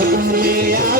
Hallelujah.